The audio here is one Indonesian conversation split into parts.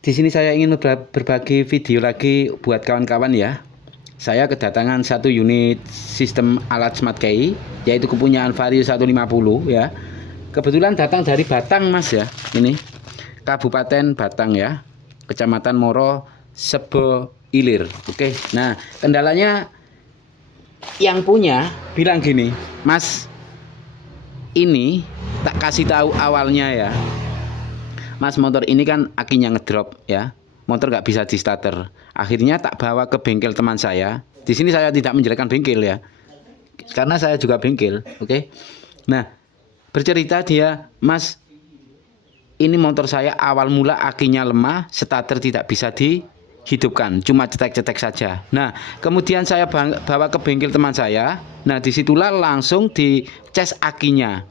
Di sini saya ingin berbagi video lagi buat kawan-kawan ya. Saya kedatangan satu unit sistem alat Smart Key, yaitu kepunyaan Vario 150 ya. Kebetulan datang dari Batang Mas ya. Ini Kabupaten Batang ya, Kecamatan Moro, Sebo Ilir. Oke. Nah, kendalanya yang punya bilang gini, Mas, ini tak kasih tahu awalnya ya. Mas, motor ini kan akinya ngedrop ya. Motor nggak bisa di starter. Akhirnya tak bawa ke bengkel teman saya. Di sini saya tidak menjelekkan bengkel ya, karena saya juga bengkel. Oke. Nah, bercerita dia, Mas, ini motor saya awal mula akinya lemah, starter tidak bisa dihidupkan, cuma cetek-cetek saja. Nah, kemudian saya bawa ke bengkel teman saya. Nah, disitulah langsung dicas akinya.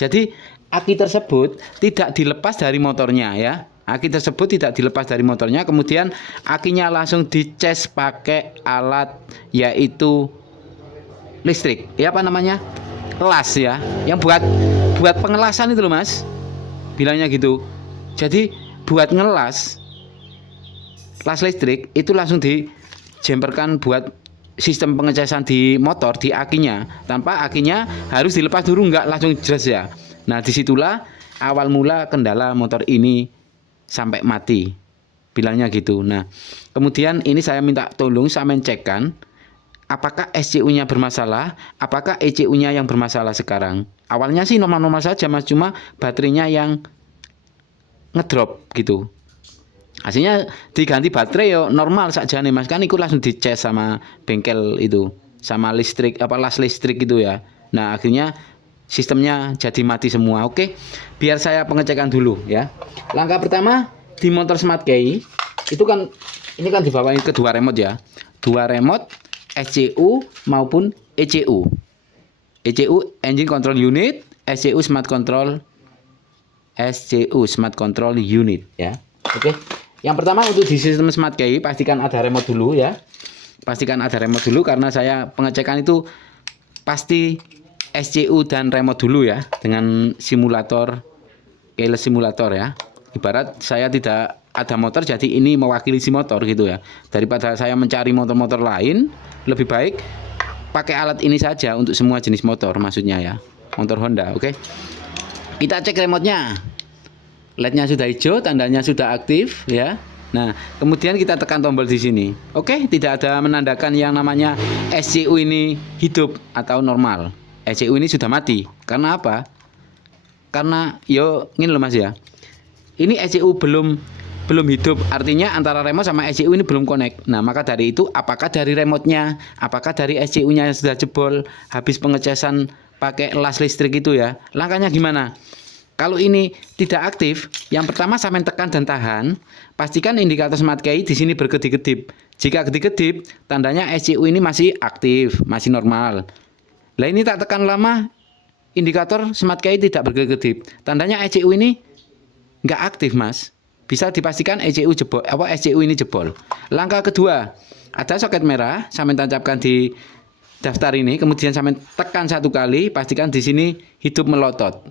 Jadi aki tersebut tidak dilepas dari motornya ya. Aki tersebut tidak dilepas dari motornya. Kemudian akinya langsung dicas pakai alat yaitu listrik. Ya, apa namanya? Las ya. Yang buat pengelasan itu loh Mas. Bilangnya gitu. Jadi buat ngelas las listrik itu langsung dijemperkan buat sistem pengecasan di motor, di akinya, tanpa akinya harus dilepas dulu, nggak langsung jelas ya. Nah, disitulah awal mula kendala motor ini sampai mati, bilangnya gitu. Nah, kemudian ini saya minta tolong saya cekkan apakah SCU-nya bermasalah, apakah ECU-nya yang bermasalah sekarang. Awalnya sih normal-normal saja Mas, cuma baterainya yang ngedrop gitu. Hasilnya diganti baterai yo normal saja nih Mas, kan ikut langsung dicas sama bengkel itu, sama listrik apa las listrik gitu ya. Nah, akhirnya sistemnya jadi mati semua. Oke, biar saya pengecekan dulu ya. Langkah pertama di motor Smart Key itu kan ini kan dibawain kedua remote ya, dua remote SCU maupun ECU. ECU Engine Control Unit, SCU Smart Control Unit ya. Oke. Yang pertama untuk di sistem Smart Key pastikan ada remote dulu ya. Pastikan ada remote dulu karena saya pengecekan itu pasti SCU dan remote dulu ya, dengan simulator keyless simulator ya. Ibarat saya tidak ada motor, jadi ini mewakili si motor gitu ya. Daripada saya mencari motor-motor lain, lebih baik pakai alat ini saja untuk semua jenis motor, maksudnya ya, motor Honda. Oke. Kita cek remote-nya. LED-nya sudah hijau, tandanya sudah aktif ya. Nah, kemudian kita tekan tombol di sini. Oke, tidak ada menandakan yang namanya SCU ini hidup atau normal. SCU ini sudah mati. Karena apa? Karena ini loh Mas ya. Ini SCU belum hidup, artinya antara remote sama SCU ini belum connect. Nah, maka dari itu apakah dari remote-nya, apakah dari SCU-nya sudah jebol habis pengecasan pakai las listrik itu ya. Langkahnya gimana? Kalau ini tidak aktif, yang pertama sampai tekan dan tahan, pastikan indikator Smart Key di sini berkedip-kedip. Jika kedip-kedip, tandanya SCU ini masih aktif, masih normal. Lah ini tak tekan lama, indikator Smart Key tidak berkedip. Tandanya SCU ini nggak aktif Mas. Bisa dipastikan SCU jebol, SCU ini jebol. Langkah kedua, ada soket merah, sampai tancapkan di daftar ini, kemudian sampai tekan satu kali, pastikan di sini hidup melotot.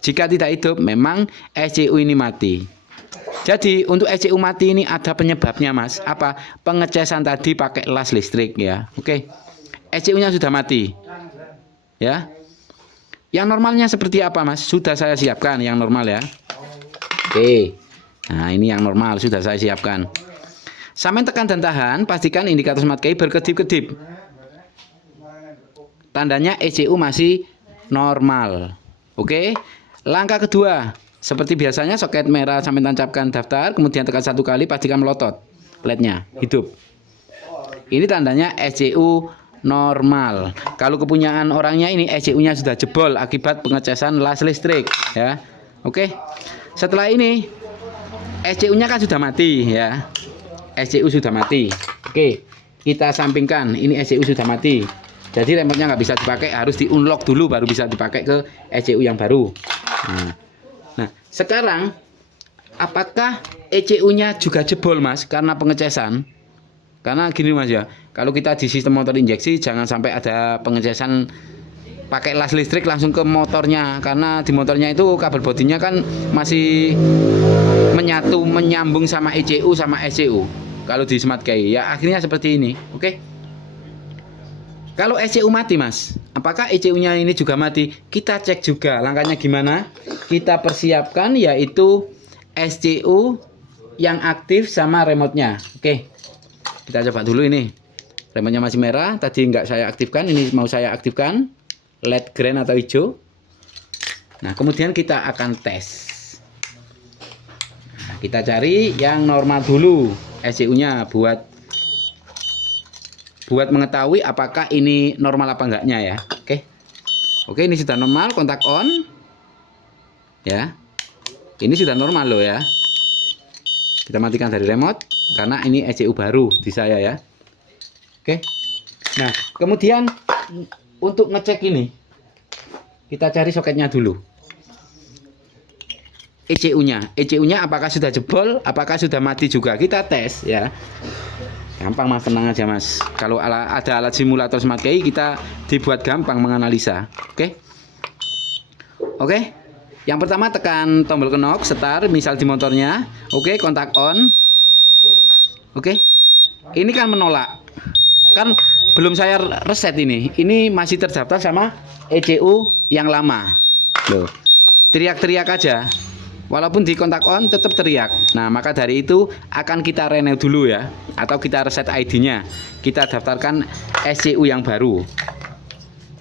Jika tidak hidup, memang SCU ini mati. Jadi untuk SCU mati ini ada penyebabnya Mas. Apa? Pengecasan tadi pakai las listrik ya. Oke. SCU-nya sudah mati. Ya. Yang normalnya seperti apa Mas? Sudah saya siapkan yang normal ya. Oke. Nah, ini yang normal sudah saya siapkan. Sampai tekan dan tahan, pastikan indikator Smart Key berkedip-kedip. Tandanya ECU masih normal. Oke. Langkah kedua, seperti biasanya soket merah sampai tancapkan daftar, kemudian tekan satu kali, pastikan melotot LED-nya hidup. Ini tandanya SCU normal. Kalau kepunyaan orangnya ini SCU-nya sudah jebol akibat pengecasan las listrik ya. Oke. Setelah ini SCU-nya kan sudah mati ya. SCU sudah mati. Oke. Kita sampingkan, ini SCU sudah mati. Jadi remote-nya nggak bisa dipakai, harus di-unlock dulu baru bisa dipakai ke SCU yang baru. Nah, sekarang apakah ECU-nya juga jebol Mas karena pengecasan? Karena gini Mas ya, kalau kita di sistem motor injeksi jangan sampai ada pengecasan pakai las listrik langsung ke motornya, karena di motornya itu kabel bodinya kan masih menyambung sama ECU sama SCU. Kalau di Smart Key ya akhirnya seperti ini. Oke. Kalau SCU mati, Mas, apakah ECU-nya ini juga mati? Kita cek juga. Langkahnya gimana? Kita persiapkan yaitu SCU yang aktif sama remote-nya. Oke. Kita coba dulu ini. Remote-nya masih merah, tadi nggak saya aktifkan, ini mau saya aktifkan. LED green atau hijau. Nah, kemudian kita akan tes. Nah, kita cari yang normal dulu SCU-nya buat mengetahui apakah ini normal apa enggaknya ya. Oke, ini sudah normal, kontak on. Ya. Ini sudah normal loh ya. Kita matikan dari remote karena ini SCU baru di saya ya. Oke. Nah, kemudian untuk ngecek ini, kita cari soketnya dulu. ECU-nya apakah sudah jebol, apakah sudah mati juga, kita tes ya. Gampang Mas, tenang aja Mas. Kalau ada alat simulator Smart Key, kita dibuat gampang menganalisa. Oke. Yang pertama tekan tombol knock, start, misal di motornya. Oke, kontak on. Oke. Ini kan menolak. Kan belum saya reset ini. Ini masih terdaftar sama ECU yang lama. Loh. Teriak-teriak aja. Walaupun di kontak on tetap teriak. Nah, maka dari itu akan kita renew dulu ya, atau kita reset ID-nya. Kita daftarkan SCU yang baru.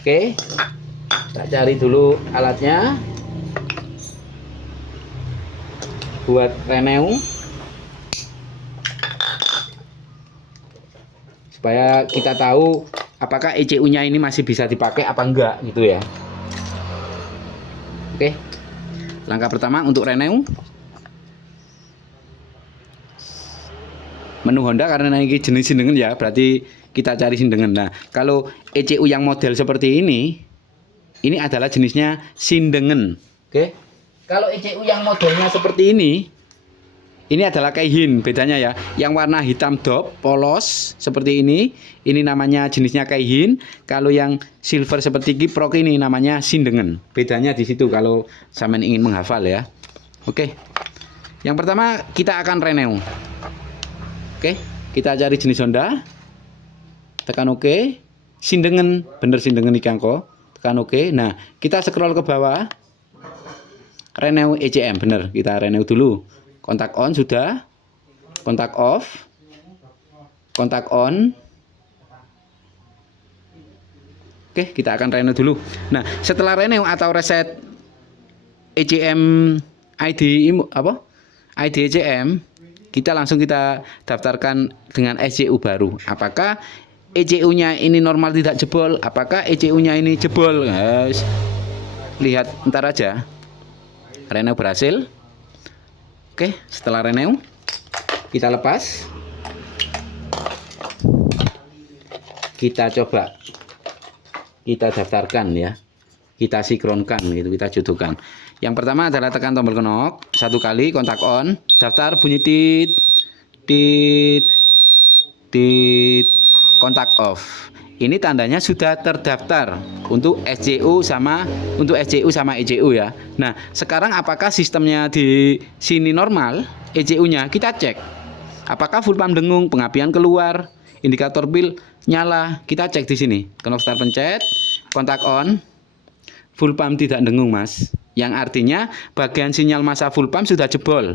Oke. Kita cari dulu alatnya. Buat renew. Supaya kita tahu apakah ECU-nya ini masih bisa dipakai apa enggak gitu ya. Oke. Langkah pertama untuk renew. Menu Honda karena ini jenis sindengan ya, berarti kita cari sindengan. Nah, kalau ECU yang model seperti ini adalah jenisnya sindengan. Oke. Kalau ECU yang modelnya seperti ini adalah Keihin, bedanya ya. Yang warna hitam dop, polos seperti ini namanya jenisnya Keihin. Kalau yang silver seperti Kiprok ini namanya sindengan. Bedanya di situ kalau sampean ingin menghafal ya. Oke. Yang pertama kita akan renew. Oke, kita cari jenis Honda. Tekan OK. Sindengan, bener sindengan iki angko. Tekan OK. Nah, kita scroll ke bawah. Renew ECM, bener. Kita renew dulu. Kontak on sudah, kontak off, kontak on. Oke, kita akan renew dulu. Nah, setelah renew atau reset ECM ID ID ECM, kita daftarkan dengan SCU baru. Apakah ECU-nya ini normal tidak jebol? Apakah ECU-nya ini jebol? Guys, lihat ntar aja. Renew berhasil. Oke, setelah renew kita lepas. Kita coba kita daftarkan ya. Kita sinkronkan gitu, kita jodohkan. Yang pertama adalah tekan tombol knock, satu kali kontak on, daftar bunyi tit kontak off. Ini tandanya sudah terdaftar untuk SCU sama ECU ya. Nah, sekarang apakah sistemnya di sini normal? ECU-nya kita cek. Apakah full pump dengung, pengapian keluar, indikator pil nyala? Kita cek di sini. Knock start pencet, kontak on. Full pump tidak dengung, Mas. Yang artinya bagian sinyal massa full pump sudah jebol.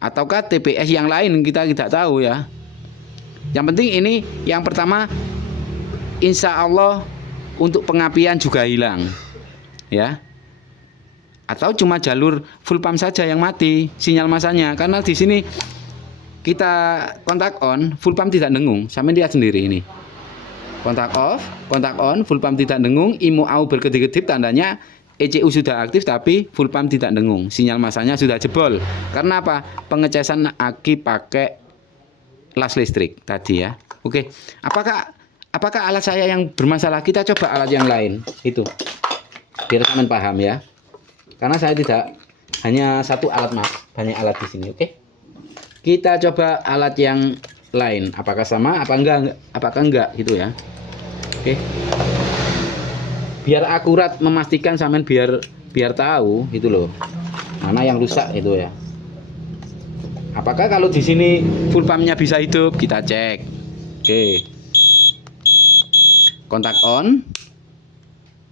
Ataukah TPS yang lain kita tidak tahu ya. Yang penting ini yang pertama, insya Allah untuk pengapian juga hilang ya, atau cuma jalur full pump saja yang mati sinyal masanya, karena di sini kita kontak on full pump tidak dengung. Sampai lihat sendiri ini kontak off, kontak on, full pump tidak dengung, IMU AU berkedip-kedip, tandanya ECU sudah aktif tapi full pump tidak dengung, sinyal masanya sudah jebol. Karena apa? Pengecasan aki pakai las listrik tadi ya. Oke, apakah alat saya yang bermasalah? Kita coba alat yang lain itu, biar kalian paham ya. Karena saya tidak hanya satu alat Mas, banyak alat di sini. Oke, kita coba alat yang lain. Apakah sama? Apakah enggak gitu ya. Oke. biar akurat memastikan sampean biar tahu itu loh mana yang rusak itu ya. Apakah kalau di sini full pumpnya bisa hidup, kita cek. Oke, kontak on.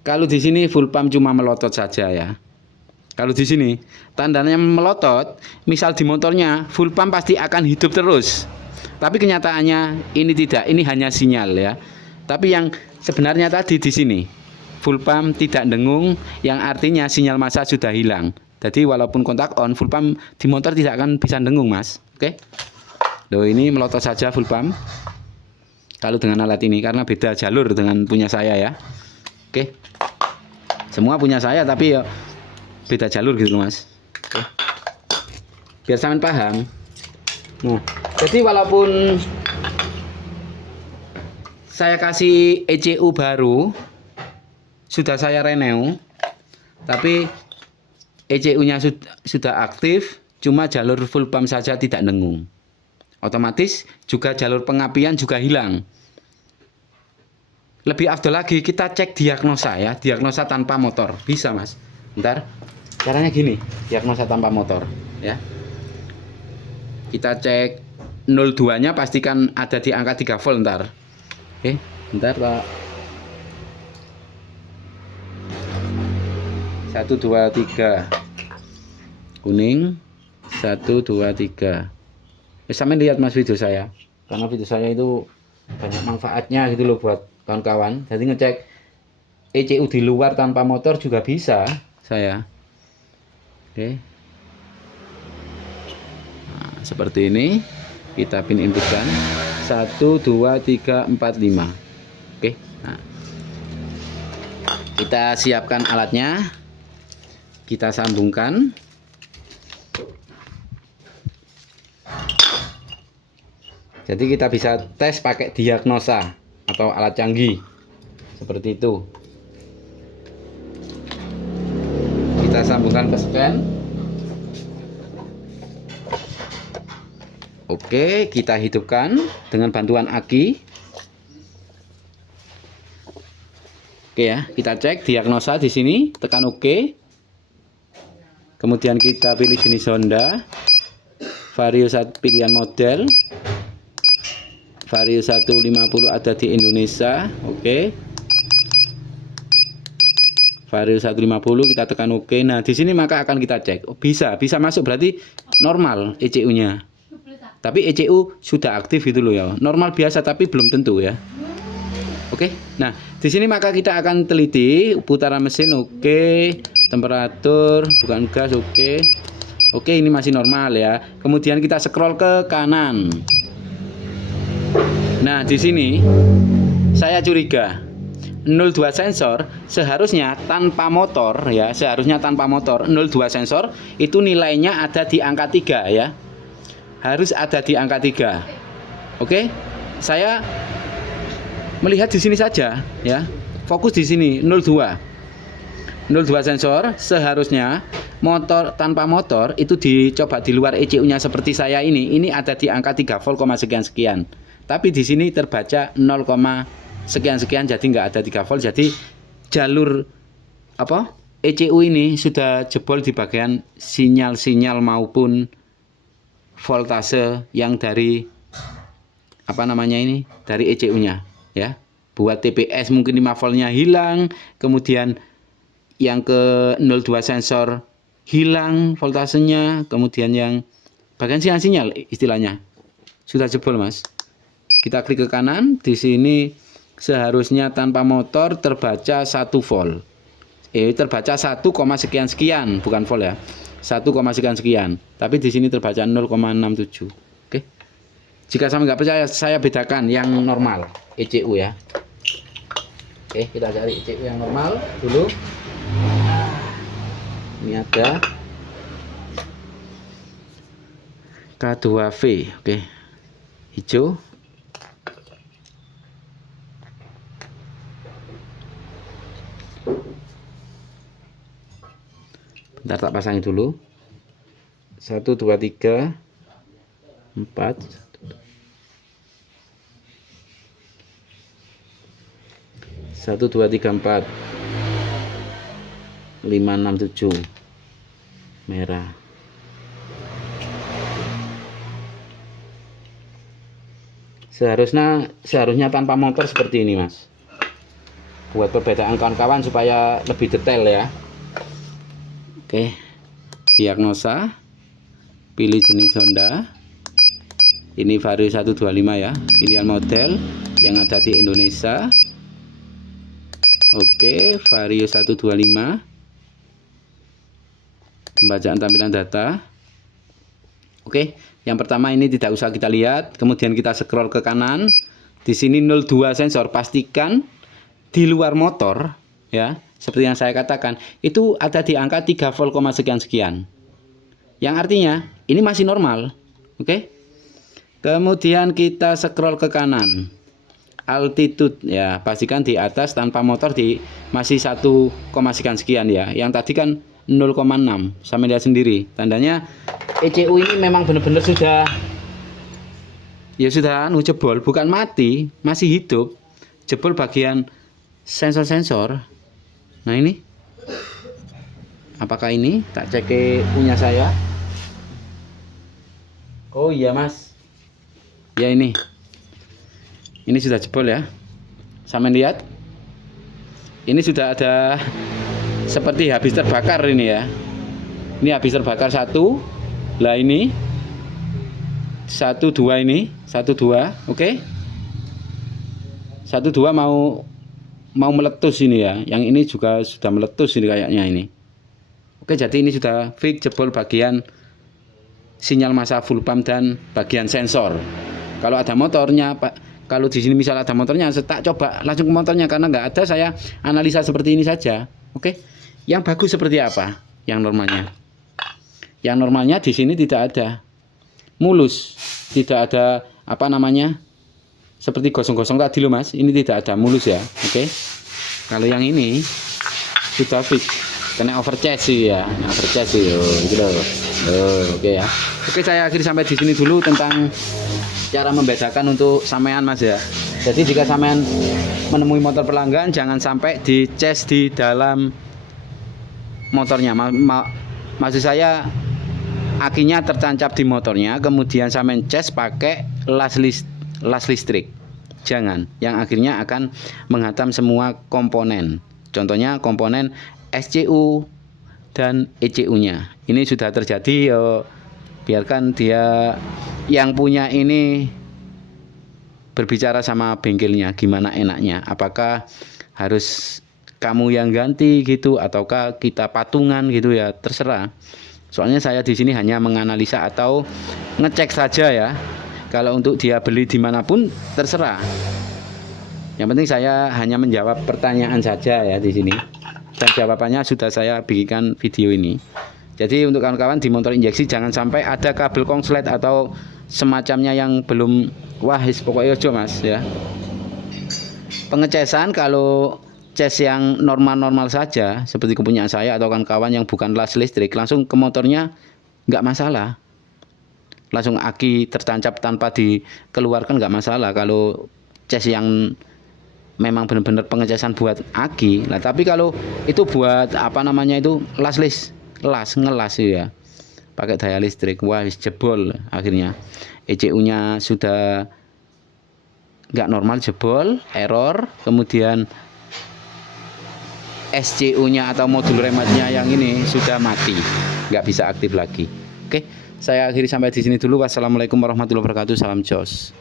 Kalau di sini full pump cuma melotot saja ya. Kalau di sini tandanya melotot, misal di motornya full pump pasti akan hidup terus. Tapi kenyataannya ini tidak, ini hanya sinyal ya. Tapi yang sebenarnya tadi di sini full pump tidak dengung, yang artinya sinyal massa sudah hilang. Jadi walaupun kontak on, full pump di motor tidak akan bisa dengung, Mas. Oke. Loh, ini melotot saja full pump. Kalau dengan alat ini karena beda jalur dengan punya saya ya. Oke. Semua punya saya tapi ya beda jalur gitu loh, Mas. Oke. Biar sampean paham. Nah, jadi walaupun saya kasih ECU baru, sudah saya renew, tapi ECU-nya sudah aktif, cuma jalur full pump saja tidak dengung. Otomatis juga jalur pengapian juga hilang. Lebih afdol lagi kita cek diagnosa ya, diagnosa tanpa motor. Bisa, Mas. Bentar. Caranya gini, diagnosa tanpa motor ya. Kita cek 02-nya pastikan ada di angka 3 volt ntar. Oke, bentar, Pak. 1 2 3. Kuning. 1 2 3. Sampai lihat, Mas, video saya. Karena video saya itu banyak manfaatnya gitu loh buat kawan-kawan. Jadi ngecek ECU di luar tanpa motor juga bisa saya. Oke. Nah, seperti ini kita pin inputkan 1 2 3 4 5. Oke. Nah, kita siapkan alatnya, kita sambungkan. Jadi kita bisa tes pakai diagnosa atau alat canggih seperti itu. Kita sambungkan ke scan. Oke, kita hidupkan dengan bantuan aki. Oke ya, kita cek diagnosa di sini, tekan OK. Kemudian kita pilih jenis Honda, Vario pilihan model, Vario 150 ada di Indonesia. Oke. Vario 150 kita tekan OK. Nah, di sini maka akan kita cek. Oh, bisa masuk berarti normal ECU-nya. Tapi ECU sudah aktif gitu loh ya. Normal biasa tapi belum tentu ya. Oke. Nah, di sini maka kita akan teliti putaran mesin oke, temperatur, bukan gas oke. Oke, ini masih normal ya. Kemudian kita scroll ke kanan. Nah, di sini saya curiga 02 sensor seharusnya tanpa motor ya, seharusnya tanpa motor. 02 sensor itu nilainya ada di angka 3 ya. Harus ada di angka 3. Oke? Saya melihat di sini saja ya. Fokus di sini 02. 02 sensor seharusnya motor tanpa motor itu dicoba di luar ECU-nya seperti saya ini ada di angka 3 volt, sekian-sekian. Tapi di sini terbaca 0, sekian-sekian, jadi nggak ada 3 volt. Jadi jalur apa ECU ini sudah jebol di bagian sinyal-sinyal maupun voltase yang dari apa namanya ini dari ECU-nya ya. Buat TPS mungkin 5 voltnya hilang, kemudian yang ke 02 sensor hilang voltasenya, kemudian yang bagian sinyal istilahnya sudah jebol, Mas. Kita klik ke kanan, di sini seharusnya tanpa motor terbaca 1 volt. Terbaca 1, sekian-sekian, bukan volt ya. 1, sekian-sekian. Tapi di sini terbaca 0,67. Oke. Jika sama nggak percaya, saya bedakan yang normal ECU ya. Oke, kita cari ECU yang normal dulu. Ini ada K2V, oke. Hijau. Bentar, tak pasangin dulu. 1 2 3 4. 1 2 3 4. 567 merah. Seharusnya tanpa motor seperti ini, Mas. Buat perbedaan kawan-kawan supaya lebih detail ya. Oke, diagnosa, pilih jenis Honda. Ini Vario 125 ya, pilihan model yang ada di Indonesia. Oke, Vario 125. Pembacaan tampilan data. Oke, yang pertama ini tidak usah kita lihat, kemudian kita scroll ke kanan. Di sini 02 sensor, pastikan di luar motor ya, seperti yang saya katakan, itu ada di angka 3 volt, sekian. Yang artinya ini masih normal. Oke. Kemudian kita scroll ke kanan. Altitude ya, pastikan di atas tanpa motor di masih 1, sekian ya. Yang tadi kan 0,6, sama lihat sendiri. Tandanya ECU ini memang benar-benar sudah jebol, bukan mati, masih hidup. Jebol bagian sensor-sensor. Nah ini, apakah ini? Tak cek ke punya saya. Oh iya Mas, ya ini sudah jebol ya. Sama lihat, ini sudah ada seperti habis terbakar ini ya. Ini habis terbakar satu. Lah ini 1 2 ini 1 2, oke. 1 2 mau meletus ini ya. Yang ini juga sudah meletus ini kayaknya ini. Oke, jadi ini sudah fix jebol bagian sinyal massa full pump dan bagian sensor. Kalau ada motornya, Pak, kalau di sini misal ada motornya, saya tak coba langsung ke motornya karena nggak ada, saya analisa seperti ini saja. Oke. Yang bagus seperti apa? Yang normalnya. Yang normalnya di sini tidak ada mulus, tidak ada apa namanya? Seperti gosong-gosong tadi loh Mas. Ini tidak ada mulus ya. Oke. Kalau yang ini sudah fix. Kena overcharge sih ya. Overcharge sih gitu loh. Oke ya. Oke, saya akhiri sampai di sini dulu tentang cara membedakan untuk sampean Mas ya. Jadi jika sampean menemui motor pelanggan, jangan sampai dicas di dalam motornya. Maksud saya akinya tertancap di motornya, kemudian sampean cas pakai las listrik. Jangan, yang akhirnya akan menghantam semua komponen. Contohnya komponen SCU dan ECU-nya. Ini sudah terjadi, biarkan dia yang punya ini berbicara sama bengkelnya gimana enaknya. Apakah harus kamu yang ganti gitu ataukah kita patungan gitu ya, terserah. Soalnya saya di sini hanya menganalisa atau ngecek saja ya. Kalau untuk dia beli dimanapun terserah. Yang penting saya hanya menjawab pertanyaan saja ya di sini. Dan jawabannya sudah saya bikinkan video ini. Jadi untuk kawan-kawan di motor injeksi jangan sampai ada kabel konslet atau semacamnya yang belum, pokoknya ojo Mas ya. Pengecasan kalau cas yang normal-normal saja seperti kepunyaan saya atau kawan-kawan yang bukan las listrik, langsung ke motornya nggak masalah. Langsung aki tertancap tanpa dikeluarkan nggak masalah kalau cas yang memang benar-benar pengecasan buat aki. Nah, tapi kalau itu buat apa namanya itu ngelas ya. Pakai daya listrik, jebol akhirnya. ECU-nya sudah nggak normal, jebol, error, kemudian SCU-nya atau modul rematnya yang ini sudah mati, nggak bisa aktif lagi. Oke, saya akhiri sampai di sini dulu. Wassalamualaikum warahmatullahi wabarakatuh. Salam jos.